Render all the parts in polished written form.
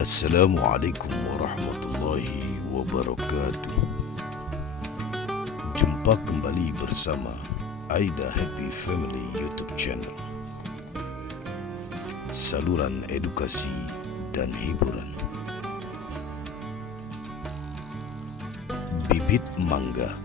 Assalamualaikum warahmatullahi wabarakatuh. Jumpa kembali bersama Aida Happy Family YouTube channel, saluran edukasi dan hiburan. Bibit mangga.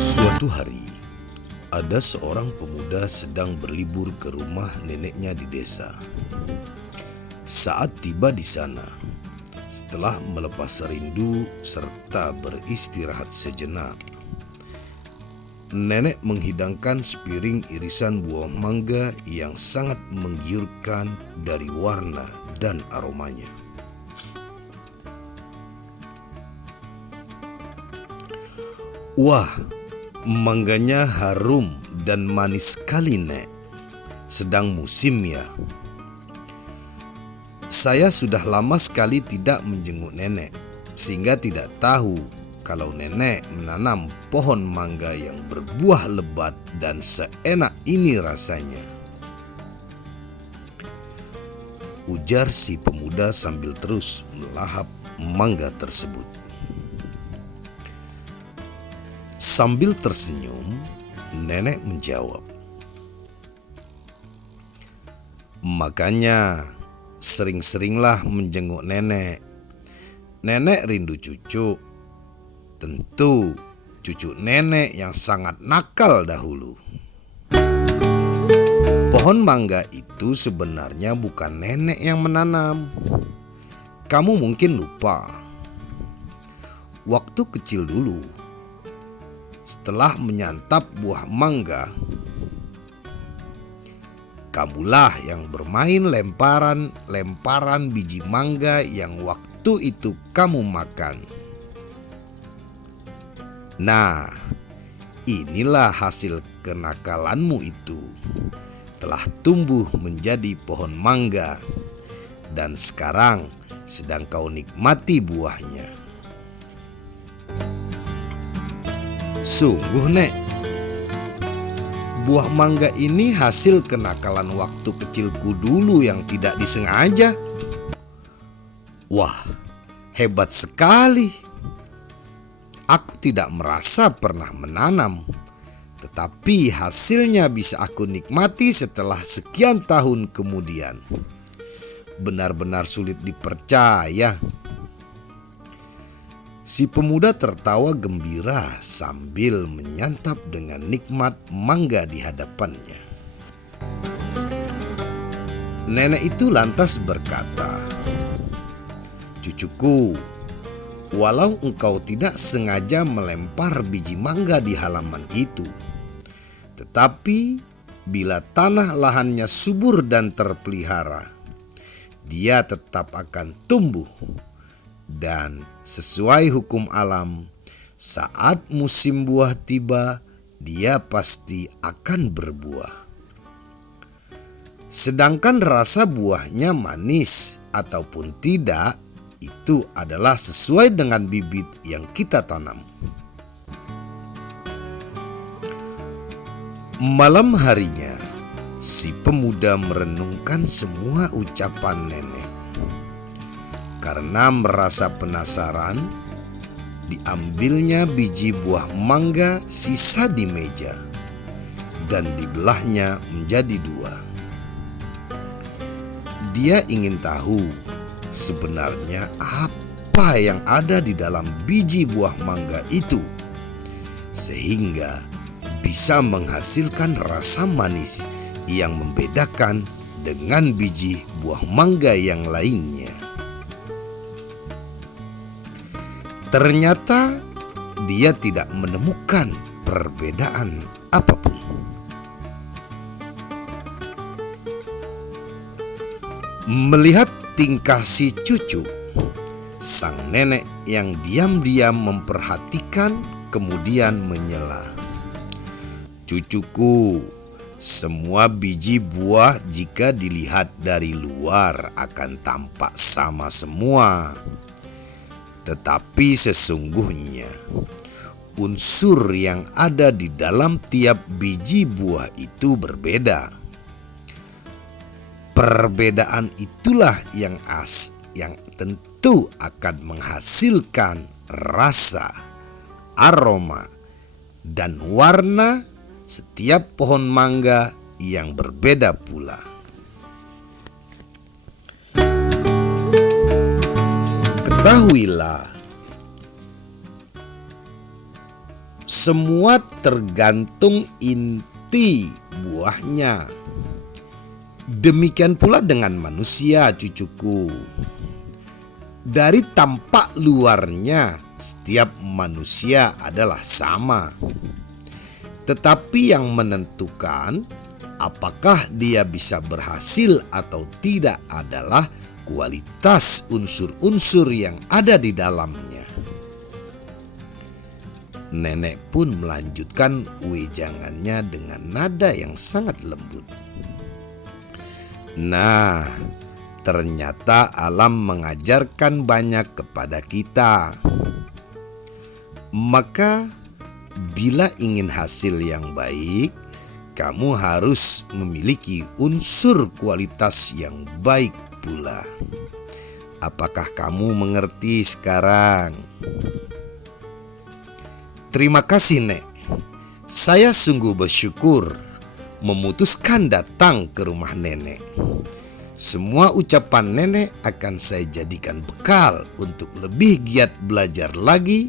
Suatu hari, ada seorang pemuda sedang berlibur ke rumah neneknya di desa. Saat tiba di sana, setelah melepas rindu serta beristirahat sejenak, nenek menghidangkan sepiring irisan buah mangga yang sangat menggiurkan dari warna dan aromanya. Wah, mangganya harum dan manis sekali, Nek. Sedang musim ya. Saya sudah lama sekali tidak menjenguk nenek, sehingga tidak tahu kalau nenek menanam pohon mangga yang berbuah lebat dan seenak ini rasanya, ujar si pemuda sambil terus melahap mangga tersebut. Sambil tersenyum, nenek menjawab, "Makanya sering-seringlah menjenguk nenek. Nenek rindu cucu. Tentu cucu nenek yang sangat nakal dahulu." Pohon mangga itu sebenarnya bukan nenek yang menanam. Kamu mungkin lupa. Waktu kecil dulu, setelah menyantap buah mangga, kamulah yang bermain lemparan biji mangga yang waktu itu kamu makan. Nah, inilah hasil kenakalanmu itu telah tumbuh menjadi pohon mangga dan sekarang sedang kau nikmati buahnya. Sungguh, Nek, buah mangga ini hasil kenakalan waktu kecilku dulu yang tidak disengaja. Wah, hebat sekali. Aku tidak merasa pernah menanam, tetapi hasilnya bisa aku nikmati setelah sekian tahun kemudian. Benar-benar sulit dipercaya. Si pemuda tertawa gembira sambil menyantap dengan nikmat mangga di hadapannya. Nenek itu lantas berkata, "Cucuku, walau engkau tidak sengaja melempar biji mangga di halaman itu, tetapi bila tanah lahannya subur dan terpelihara, dia tetap akan tumbuh. Dan sesuai hukum alam, saat musim buah tiba, dia pasti akan berbuah. Sedangkan rasa buahnya manis ataupun tidak, itu adalah sesuai dengan bibit yang kita tanam." Malam harinya, si pemuda merenungkan semua ucapan nenek. Karena merasa penasaran, diambilnya biji buah mangga sisa di meja dan dibelahnya menjadi dua. Dia ingin tahu sebenarnya apa yang ada di dalam biji buah mangga itu, sehingga bisa menghasilkan rasa manis yang membedakan dengan biji buah mangga yang lainnya. Ternyata dia tidak menemukan perbedaan apapun. Melihat tingkah si cucu, sang nenek yang diam-diam memperhatikan kemudian menyela, "Cucuku, semua biji buah jika dilihat dari luar akan tampak sama semua. Tetapi sesungguhnya unsur yang ada di dalam tiap biji buah itu berbeda. Perbedaan itulah yang tentu akan menghasilkan rasa, aroma, dan warna setiap pohon mangga yang berbeda pula. Ketahuilah, semua tergantung inti buahnya. Demikian pula dengan manusia, cucuku. Dari tampak luarnya, setiap manusia adalah sama. Tetapi yang menentukan apakah dia bisa berhasil atau tidak adalah kualitas unsur-unsur yang ada di dalamnya. Nenek pun melanjutkan wejangannya dengan nada yang sangat lembut. Nah, ternyata alam mengajarkan banyak kepada kita. Maka, bila ingin hasil yang baik, kamu harus memiliki unsur kualitas yang baik pula. Apakah kamu mengerti sekarang? Terima kasih, Nek. Saya sungguh bersyukur memutuskan datang ke rumah nenek. Semua ucapan nenek akan saya jadikan bekal untuk lebih giat belajar lagi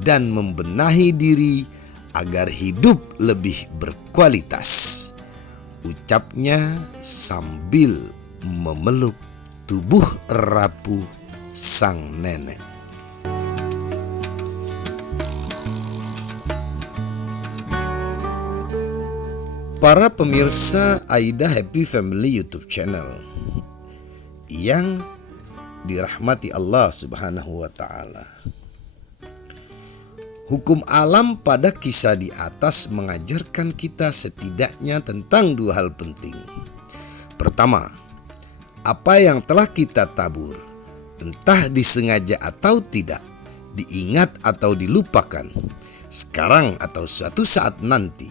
dan membenahi diri agar hidup lebih berkualitas, ucapnya sambil memeluk tubuh rapuh sang nenek. Para pemirsa Aida Happy Family YouTube channel yang dirahmati Allah Subhanahu wa Ta'ala, hukum alam pada kisah di atas mengajarkan kita setidaknya tentang dua hal penting. Pertama, apa yang telah kita tabur, entah disengaja atau tidak, diingat atau dilupakan, sekarang atau suatu saat nanti,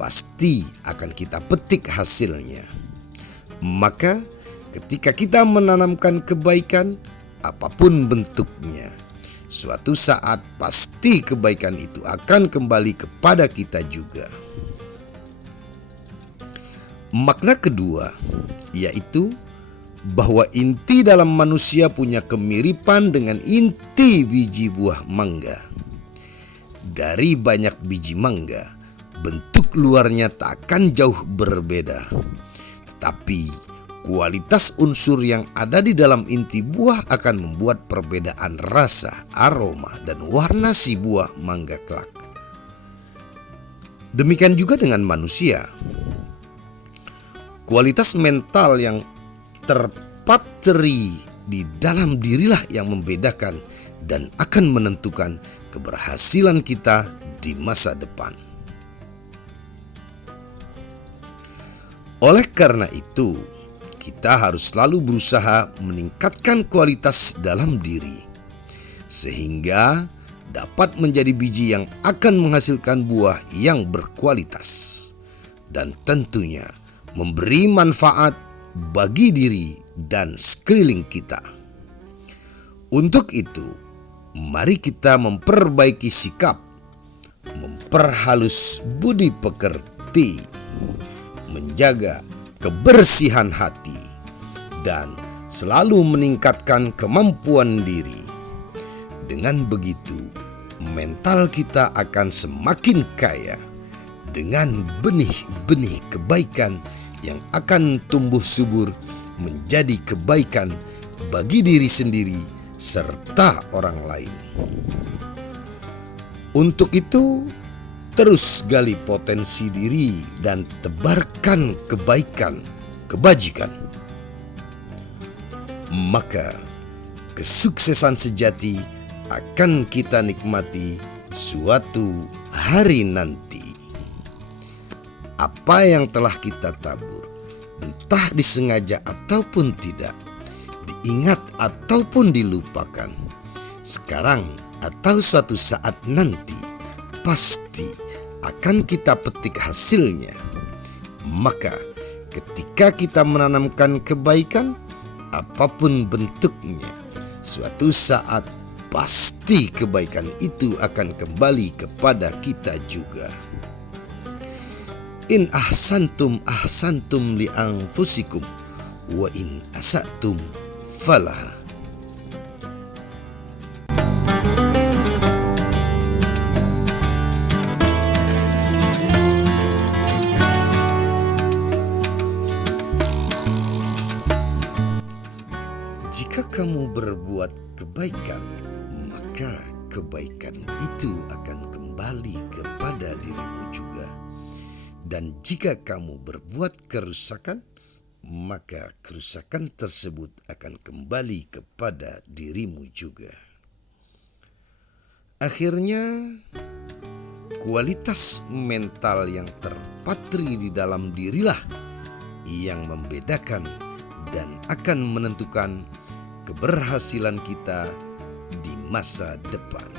pasti akan kita petik hasilnya. Maka ketika kita menanamkan kebaikan, apapun bentuknya, suatu saat pasti kebaikan itu akan kembali kepada kita juga. Makna kedua, yaitu bahwa inti dalam manusia punya kemiripan dengan inti biji buah mangga. Dari banyak biji mangga, bentuk luarnya tak akan jauh berbeda, tetapi kualitas unsur yang ada di dalam inti buah akan membuat perbedaan rasa, aroma, dan warna si buah mangga kelak. Demikian juga dengan manusia. Kualitas mental yang terpatri di dalam dirilah yang membedakan dan akan menentukan keberhasilan kita di masa depan. Oleh karena itu, kita harus selalu berusaha meningkatkan kualitas dalam diri, sehingga dapat menjadi biji yang akan menghasilkan buah yang berkualitas, dan tentunya memberi manfaat bagi diri dan sekeliling kita. Untuk itu, mari kita memperbaiki sikap, memperhalus budi pekerti, menjaga kebersihan hati, dan selalu meningkatkan kemampuan diri. Dengan begitu, mental kita akan semakin kaya dengan benih-benih kebaikan yang akan tumbuh subur menjadi kebaikan bagi diri sendiri serta orang lain. Untuk itu, terus gali potensi diri dan tebarkan kebaikan, kebajikan. Maka kesuksesan sejati akan kita nikmati suatu hari nanti. Apa yang telah kita tabur, entah disengaja ataupun tidak, diingat ataupun dilupakan, sekarang atau suatu saat nanti, pasti akan kita petik hasilnya. Maka ketika kita menanamkan kebaikan, apapun bentuknya, suatu saat pasti kebaikan itu akan kembali kepada kita juga. In ahsantum ahsantum li anfusikum wa in asatum falaha. Jika kamu berbuat kebaikan, maka kebaikan itu akan kembali kepada dirimu juga. Dan jika kamu berbuat kerusakan, maka kerusakan tersebut akan kembali kepada dirimu juga. Akhirnya, kualitas mental yang terpatri di dalam dirilah yang membedakan dan akan menentukan keberhasilan kita di masa depan.